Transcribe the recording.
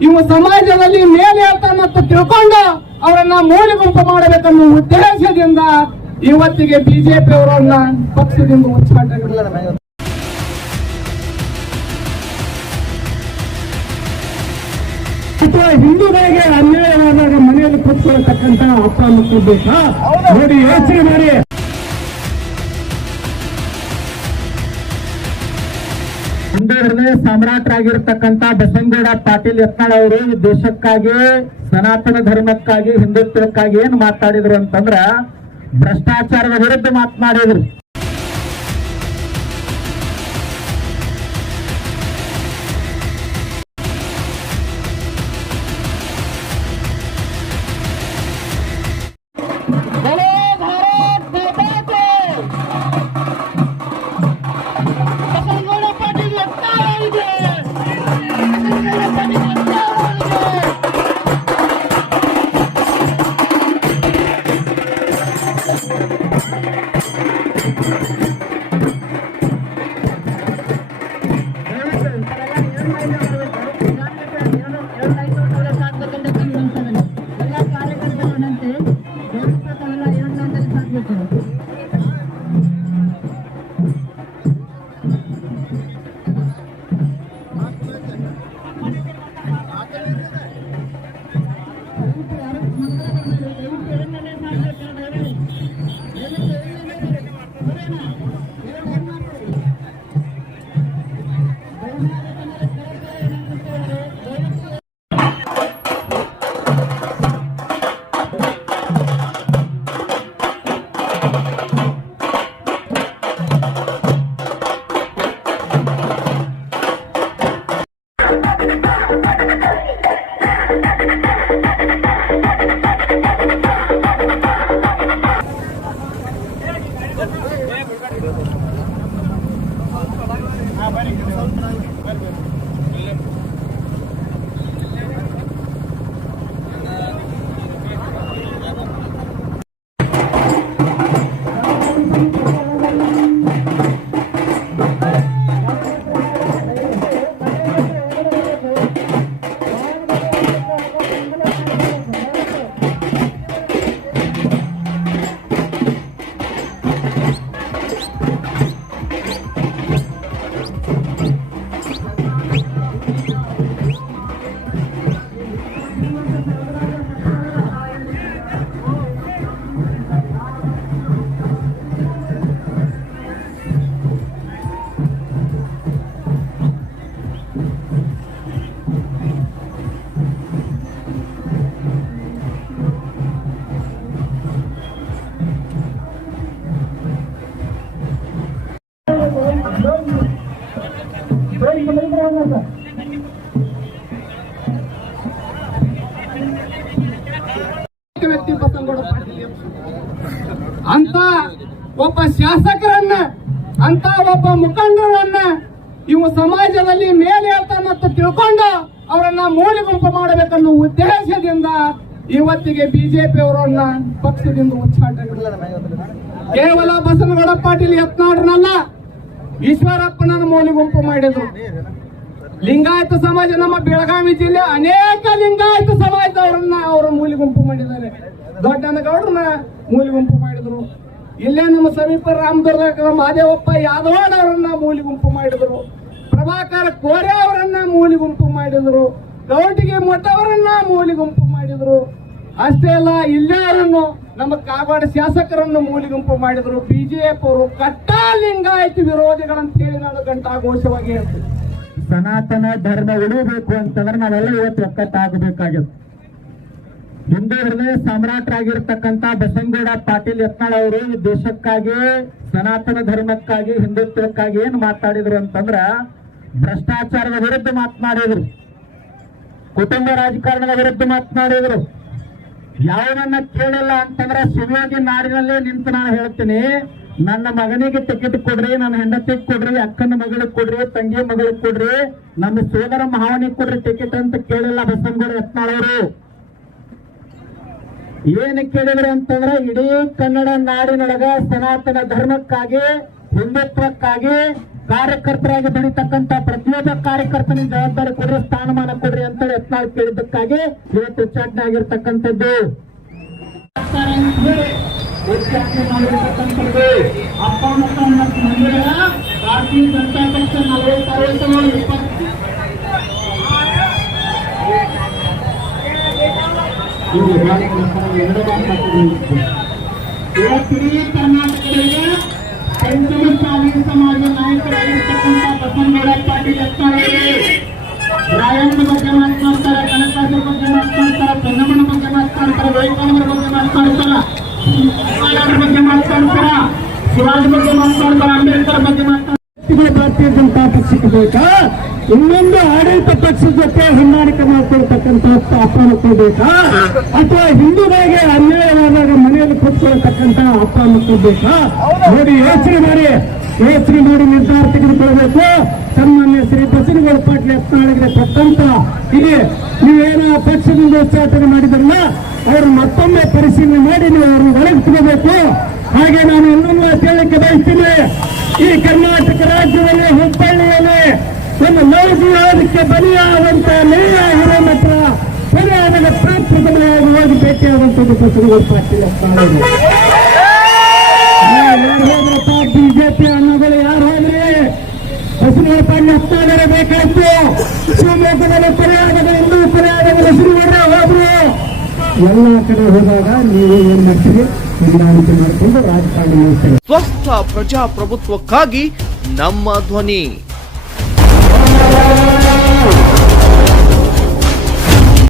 ಇವು ಸಮಾಜದಲ್ಲಿ ಮೇಲೆ ಅಂತ ತಿಳ್ಕೊಂಡು ಅವರನ್ನ ಮೂಲೆ ಗುಂಪು ಮಾಡಬೇಕನ್ನೋ ಉದ್ದೇಶದಿಂದ ಇವತ್ತಿಗೆ ಬಿಜೆಪಿ ಅವರನ್ನ ಪಕ್ಷದಿಂದ ಉಚ್ಚಾಟನೆ ಹಿಂದೂಗಳಿಗೆ ಅನ್ಯಾಯವಾದಾಗ ಮನೆಯಲ್ಲಿ ಕೂತ್ಕೊಳ್ತಕ್ಕಂತ ಅಪ್ಪ ಮಕ್ಕಳು ಬೇಕಾ? ನೋಡಿ ಯೋಚನೆ ಮಾಡಿ. ಹಿಂದೂ ಹೃದಯ ಸಾಮ್ರಾಟರಾಗಿರ್ತಕ್ಕಂಥ ಬಸನಗೌಡ ಪಾಟೀಲ್ ಯತ್ನಾಳ್ ಅವರು ದೇಶಕ್ಕಾಗಿ, ಸನಾತನ ಧರ್ಮಕ್ಕಾಗಿ, ಹಿಂದುತ್ವಕ್ಕಾಗಿ ಏನ್ ಮಾತಾಡಿದ್ರು ಅಂತಂದ್ರ ಭ್ರಷ್ಟಾಚಾರದ ವಿರುದ್ಧ ಮಾತನಾಡಿದ್ರು. ಅಂತ ಒಬ್ಬ ಶಾಸಕರನ್ನ ಅಂತ ಒಬ್ಬ ಮುಖಂಡರನ್ನ ಇವು ಸಮಾಜದಲ್ಲಿ ಮೇಲೆ ಅಂತ ತಿಳ್ಕೊಂಡು ಅವರನ್ನ ಮೂಳಿ ಗುಂಪು ಮಾಡಬೇಕನ್ನೋ ಉದ್ದೇಶದಿಂದ ಇವತ್ತಿಗೆ ಬಿಜೆಪಿ ಅವರನ್ನ ಪಕ್ಷದಿಂದ ಉಚ್ಚಾಟನೆ ಕೇವಲ ಬಸನಗೌಡ ಪಾಟೀಲ್ ಯತ್ನಾಡ್ರನ್ನಲ್ಲ ಈಶ್ವರಪ್ಪನ ಮೂಲಿ ಗುಂಪು ಮಾಡಿದ್ರು. ಲಿಂಗಾಯತ ಸಮಾಜ ನಮ್ಮ ಬೆಳಗಾವಿ ಜಿಲ್ಲೆ ಅನೇಕ ಲಿಂಗಾಯತ ಸಮಾಜದವರನ್ನ ಅವರು ಮೂಲಿ ಗುಂಪು ಮಾಡಿದ್ದಾರೆ. ದೊಡ್ಡನಗೌಡ್ರನ್ನ ಮೂಲಿ ಗುಂಪು ಮಾಡಿದ್ರು. ಇಲ್ಲೇ ನಮ್ಮ ಸಮೀಪ ರಾಮದುರ್ಗ ಮಹಾದೇವಪ್ಪ ಯಾದವಾಡವರನ್ನ ಮೂಲಿ ಗುಂಪು ಮಾಡಿದ್ರು. ಪ್ರಭಾಕರ ಕೋರೆ ಅವರನ್ನ ಮೂಲಿ ಗುಂಪು ಮಾಡಿದ್ರು. ಗೌಟಿಗೆ ಮೊಟ್ಟವರನ್ನ ಮೂಲಿ ಗುಂಪು ಮಾಡಿದ್ರು. ಅಷ್ಟೇ ಅಲ್ಲ ಇಲ್ಲಾರನ್ನು ನಮ್ಮ ಕಾಗವಾಡ ಶಾಸಕರನ್ನು ಮೂಲಿ ಗುಂಪು ಮಾಡಿದ್ರು. ಬಿಜೆಪಿ ಅವರು ಕಟ್ಟ ಲಿಂಗಾಯತ ವಿರೋಧಿಗಳಂತೇಳಿ ನಾನು ಘಂಟಾಘೋಷವಾಗಿ ಹೇಳ್ತೀನಿ ಸನಾತನ ಧರ್ಮ ಉಳಿಬೇಕು ಅಂತಂದ್ರೆ ನಾವೆಲ್ಲ ಇವತ್ತು ಒಕ್ಕತ್ತಾಗಬೇಕಾಗಿತ್ತು ಹಿಂದೂ ಹೃದಯ ಸಾಮ್ರಾಟರಾಗಿರ್ತಕ್ಕಂಥ ಬಸನಗೌಡ ಪಾಟೀಲ್ ಯತ್ನಾಳ್ ಅವರು ದೇಶಕ್ಕಾಗಿ, ಸನಾತನ ಧರ್ಮಕ್ಕಾಗಿ, ಹಿಂದುತ್ವಕ್ಕಾಗಿ ಏನ್ ಮಾತಾಡಿದ್ರು ಅಂತಂದ್ರ ಭ್ರಷ್ಟಾಚಾರದ ವಿರುದ್ಧ ಮಾತನಾಡಿದ್ರು. ಕುಟುಂಬ ರಾಜಕಾರಣದ ವಿರುದ್ಧ ಮಾತನಾಡಿದ್ರು. ಯಾವನನ್ನ ಕೇಳಲ್ಲ ಅಂತಂದ್ರೆ ಶಿವಯೋಗಿ ನಾಡಿನಲ್ಲೇ ನಿಂತು ನಾನು ಹೇಳ್ತೀನಿ ನನ್ನ ಮಗನಿಗೆ ಟಿಕೆಟ್ ಕೊಡ್ರಿ, ನನ್ನ ಹೆಂಡತಿಗೆ ಕೊಡ್ರಿ, ಅಕ್ಕನ ಮಗಳಿಗೆ ಕೊಡ್ರಿ ತಂಗಿ ಮಗಳಿಗೆ ಕೊಡ್ರಿ, ನನ್ನ ಸೋದರ ಮಹಾವನಿಗೆ ಕೊಡ್ರಿ ಟಿಕೆಟ್ ಅಂತ ಕೇಳಿಲ್ಲ ಬಸನಗೌಡ ಯತ್ನಾಳ್ ಅವರು. ಏನು ಕೇಳಿದ್ರು ಅಂತಂದ್ರೆ ಇಡೀ ಕನ್ನಡ ನಾಡಿನೊಳಗ ಸನಾತನ ಧರ್ಮಕ್ಕಾಗಿ, ಹಿಂದುತ್ವಕ್ಕಾಗಿ ಕಾರ್ಯಕರ್ತರಾಗಿ ದುಡಿತಕ್ಕಂತ ಪ್ರತಿಯೊಬ್ಬ ಕಾರ್ಯಕರ್ತನ ಜವಾಬ್ದಾರಿ ಕೊಡ್ರಿ, ಸ್ಥಾನಮಾನ ಕೊಡ್ರಿ ಅಂತ ಯತ್ನಾಳ್ ಕೇಳಿದ್ದಕ್ಕಾಗಿ ಇವತ್ತು ಉಚ್ಚಾಟನೆ ಆಗಿರ್ತಕ್ಕಂಥದ್ದು. ಉಚ್ಚಾಟನೆ ಮಾಡಿರ್ತಕ್ಕಂಥದ್ದು ಅಪ್ಪ ಮತ್ತು ಮಂದಿರ ಭಾರತೀಯ ಜನತಾ ಪಕ್ಷ ನಲವತ್ತೈದು ಇಪ್ಪತ್ತು ಇನ್ನು ಎರಡು ಮಾತಾಡ್ತೀನಿ ಇವತ್ತಿಡೀ ಕರ್ನಾಟಕದಲ್ಲಿ ಪಂಚಮಸಾಲಿ ಸಮಾಜ ನಾಯಕರಾಗಿರ್ತಕ್ಕಂಥ ಬಸವನಗೌಡ ಪಾಟೀಲ್ ಯತ್ನಾಳವರು ರಾಯಣ್ಣ ಬಗ್ಗೆ ಮಾತನಾಡ್ತಾರೆ ಕನಕರಾಜ ಬಗ್ಗೆ ಮಾತನಾಡ್ತಾರೆ ಚೆನ್ನಮ್ಮನ ಬಗ್ಗೆ ಮಾತನಾಡ್ತಾರೆ ವೈಕಮ್ಮನ ಬಗ್ಗೆ ಮಾತನಾಡ್ತಾರೆ ಶಿವಾಜಿ ಬಗ್ಗೆ ಬಗ್ಗೆ ಬಗ್ಗೆ ಭಾರತೀಯ ಜನತಾ ಪಕ್ಷಕ್ಕೆ ಬೇಕಾ ಇನ್ನೊಂದು ಆಡಳಿತ ಪಕ್ಷದ ಜೊತೆ ಹೊಂದಾಣಿಕೆ ಮಾಡ್ಕೊಳ್ತಕ್ಕಂಥ ಅಪ್ಪನ ಬೇಕಾ ಅಥವಾ ಹಿಂದೂಗಳಿಗೆ ಅನ್ಯಾಯವಾದಾಗ ಮನೆಯಲ್ಲಿ ಕೂತ್ಕೊಳ್ತಕ್ಕಂಥ ಅಪ್ಪ ಬೇಕಾ ನೋಡಿ ಯೋಚನೆ ಮಾಡಿ ಯೋಚನೆ ಮಾಡಿ ನಿರ್ಧಾರ ತೆಗೆದುಕೊಳ್ಬೇಕು ಸನ್ಮಾನ್ಯ ಶ್ರೀ ಬಸವನಗೌಡ ಪಾಟೀಲ್ ಯತ್ನಾಳಿಗೆ ಕೊಟ್ಟಂತ ಇಲ್ಲಿ ನೀವೇನೋ ಪಕ್ಷದಿಂದ ಉಚ್ಚಾಟನೆ ಮಾಡಿದ್ರಲ್ಲ ಅವರು ಮತ್ತೊಮ್ಮೆ ಪರಿಶೀಲನೆ ಮಾಡಿ ನೀವು ಅವ್ರನ್ನ ಒಳಗೆ ತಗೋಬೇಕು. ಹಾಗೆ ನಾನು ಇನ್ನೊಂದು ಹೇಳಲಿಕ್ಕೆ ಬಯಸ್ತೀನಿ. ಈ ಕರ್ನಾಟಕ ರಾಜ್ಯದಲ್ಲಿ ಹುಬ್ಬಳ್ಳಿಯಲ್ಲಿ ನಮ್ಮ ಲೋಕಕ್ಕೆ ಬಲಿಯಾದಂತ ನೇಯ ಹಿರೇನ್ ಹತ್ರ ಬಲಿಯಾದಾಗ ಪ್ರಪ್ರಥಮವಾಗಿ ಹೋಗಿ ಹೋದ್ರಪ್ಪ ಬಿಜೆಪಿ ಅನ್ನೋಗಳು ಯಾರು ಹೋದ್ರಿ? ಹಸಿರು ಪಾಟೀಲ್ ಯತ್ನಾಳರೇ ಬೇಕಾಯ್ತು. ಶಿವಮೊಗ್ಗದಲ್ಲಿ ಸರಿಯಾದ ಇನ್ನೂ ಕೊನೆಯಾದಾಗ ಬಸವನಗೌಡರೇ ಹೋದ್ರು. ಎಲ್ಲ ಕಡೆ ಹೋದಾಗ ನೀವು ಏನ್ ಮಾಡ್ತೀರಿ? ಹೊಂದಾಣಿಕೆ ಮಾಡಿಕೊಂಡು ರಾಜಕಾರಣ ಮಾಡ್ತೀರಿ ಸ್ವಸ್ಥ ಪ್ರಜಾಪ್ರಭುತ್ವಕ್ಕಾಗಿ ನಮ್ಮ ಧ್ವನಿ.